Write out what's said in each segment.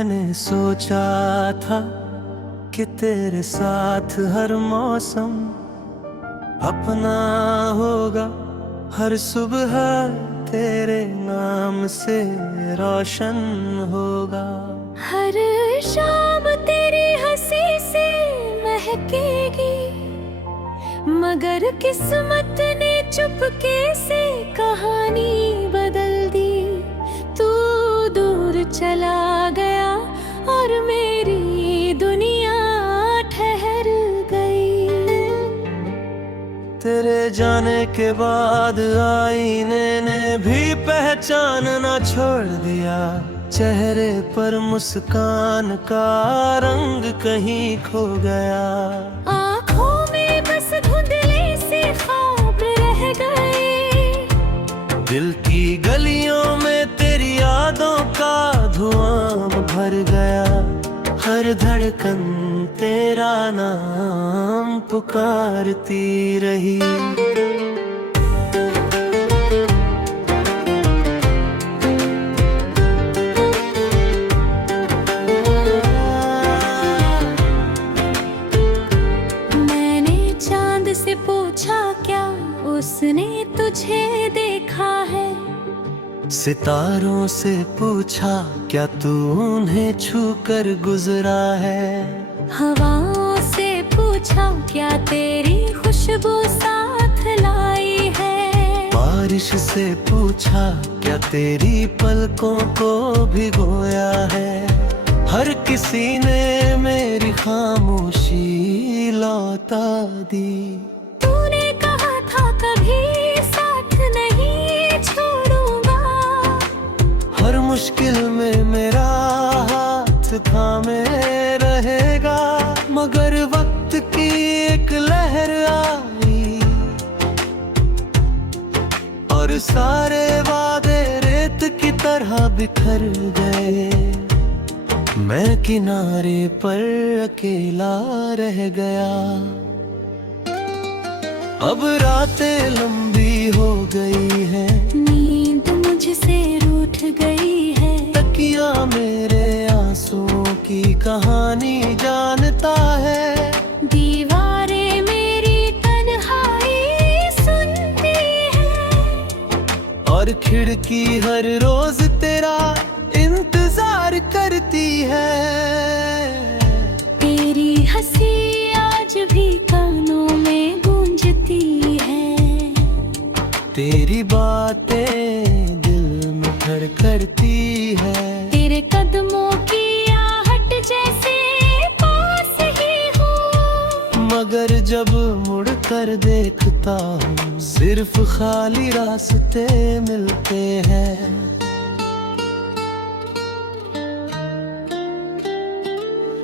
मैंने सोचा था कि तेरे साथ हर मौसम अपना होगा, हर सुबह तेरे नाम से रोशन होगा। हर शाम तेरी हंसी से महकेगी, मगर किस्मत ने चुपके से कहानी बदल दी। तू दूर चला गया और मेरी दुनिया ठहर गई। तेरे जाने के बाद आईने ने भी पहचानना छोड़ दिया। चेहरे पर मुस्कान का रंग कहीं खो गया। आँखों में बस धुंधले से ख्वाब रह गए। दिल की गलियों में तेरी यादों का धुआं भर गया। हर धड़कन तेरा नाम पुकारती रही। मैंने चांद से पूछा क्या उसने तुझे देखा है। सितारों से पूछा क्या तू उन्हें छू कर गुजरा है। हवाओं से पूछा क्या तेरी खुशबू साथ लाई है। बारिश से पूछा क्या तेरी पलकों को भिगोया है। हर किसी ने मेरी खामोशी लौटा दी। तूने कहा था कभी साथ नहीं छोड़ूंगा। हर मुश्किल में मेरा हाथ थामे रहेगा। मगर वक्त की एक लहर आई और सारे वादे रेत की तरह बिखर गए। मैं किनारे पर अकेला रह गया। अब रातें लंबी हो गई हैं, नींद मुझसे रूठ गई है। तकिया मेरे आंसुओं की कहानी जानता है। दीवारें मेरी तन्हाई सुनती है और खिड़की हर रोज तेरा इंतजार करती है। तेरी हंसी आज भी कानों में गूंजती है। तेरी बातें दिल में धड़कती है। तेरे कदमों की आहट जैसे पास ही हूँ। मगर जब मुड़ कर देखता हूँ सिर्फ खाली रास्ते मिलते हैं।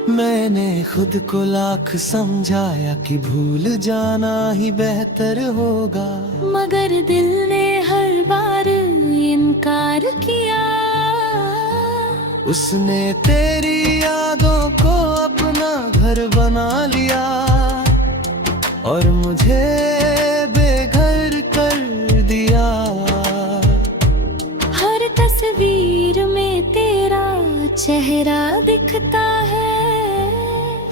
मैंने खुद को लाख समझाया कि भूल जाना ही बेहतर होगा। मगर दिल ने हर बार इनकार किया। उसने तेरी यादों को अपना घर बना लिया और मुझे बेघर कर दिया। हर तस्वीर में तेरा चेहरा दिखता है।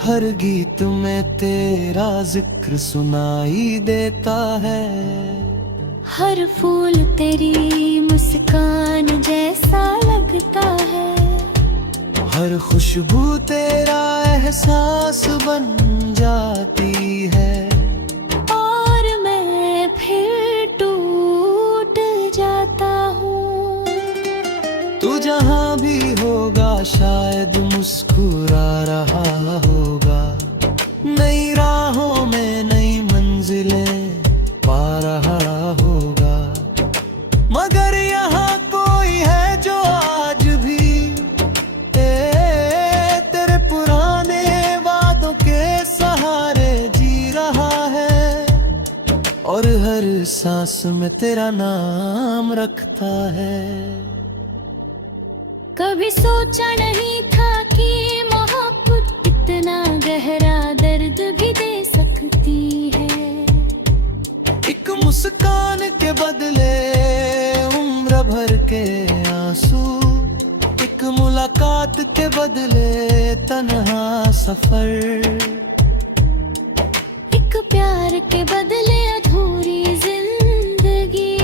हर गीत में तेरा जिक्र सुनाई देता है। हर फूल तेरी मुस्कान जैसा लगता है। हर खुशबू तेरा एहसास बन जाती है। और मैं फिर टूट जाता हूँ। तू जहाँ भी होगा शायद मुस्कुरा रहा होगा। नई राहों में नई मंजिलें पा रहा होगा। मगर यहाँ कोई है जो आज भी तेरे पुराने वादों के सहारे जी रहा है और हर सांस में तेरा नाम रखता है। कभी सोचा नहीं था कि मोहब्बत इतना गहरा दर्द भी दे सकती है। एक मुस्कान के बदले उम्र भर के आंसू, एक मुलाकात वक्त के बदले तन्हा सफर, एक प्यार के बदले अधूरी जिंदगी।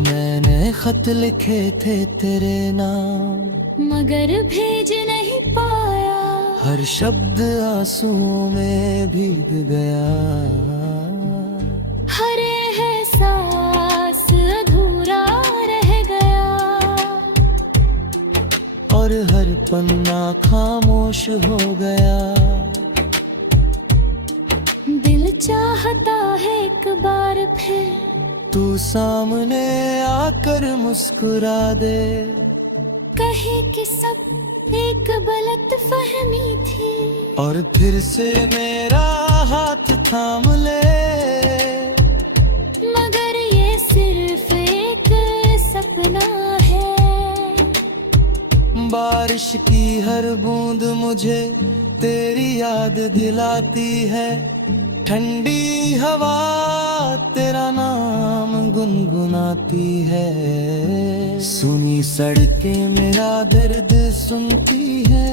मैंने खत लिखे थे तेरे नाम, मगर भेज नहीं पाया। हर शब्द आंसुओं में भीग गया। हर एहसास अधूरा रह गया, और हर पन्ना खामोश हो गया। दिल चाहता है एक बार फिर तू सामने आकर मुस्कुरा दे, कहे कि सब एक गलत फहमी थी। और फिर से मेरा हाथ थाम ले। मगर ये सिर्फ एक सपना है। बारिश की हर बूंद मुझे तेरी याद दिलाती है। ठंडी हवा तेरा नाम गुनगुनाती है। सुनी सड़कें मेरा दर्द सुनती है।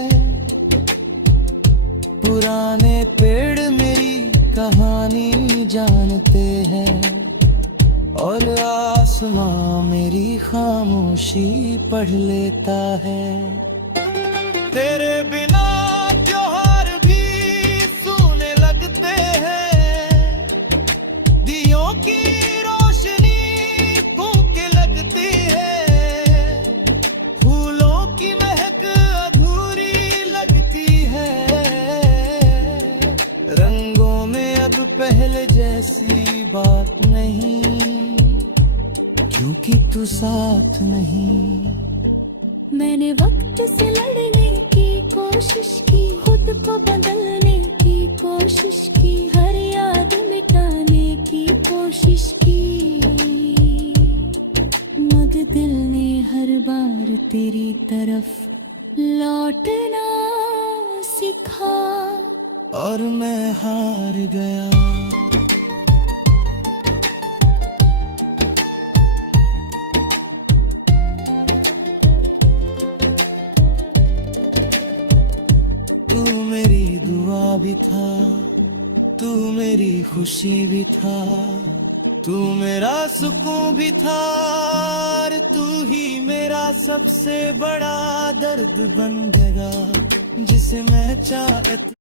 पुराने पेड़ मेरी कहानी जानते हैं, और आसमां मेरी खामोशी पढ़ लेता है। तेरे बिना त्योहार भी सूने लगते हैं। दियों की रोशनी फूंके लगती है। फूलों की महक अधूरी लगती है। रंगों में अब पहले जैसी बात नहीं, क्योंकि तू साथ नहीं। मैंने वक्त से लड़ने की कोशिश की, खुद को बदलने की कोशिश की, हर याद मिटाने की कोशिश की। मगर दिल ने हर बार तेरी तरफ लौटना सिखा, और मैं हार गया। तू मेरी दुआ भी था, तू मेरी खुशी भी था, तू मेरा सुकून भी था, और तू ही मेरा सबसे बड़ा दर्द बन गया, जिसे मैं चाहता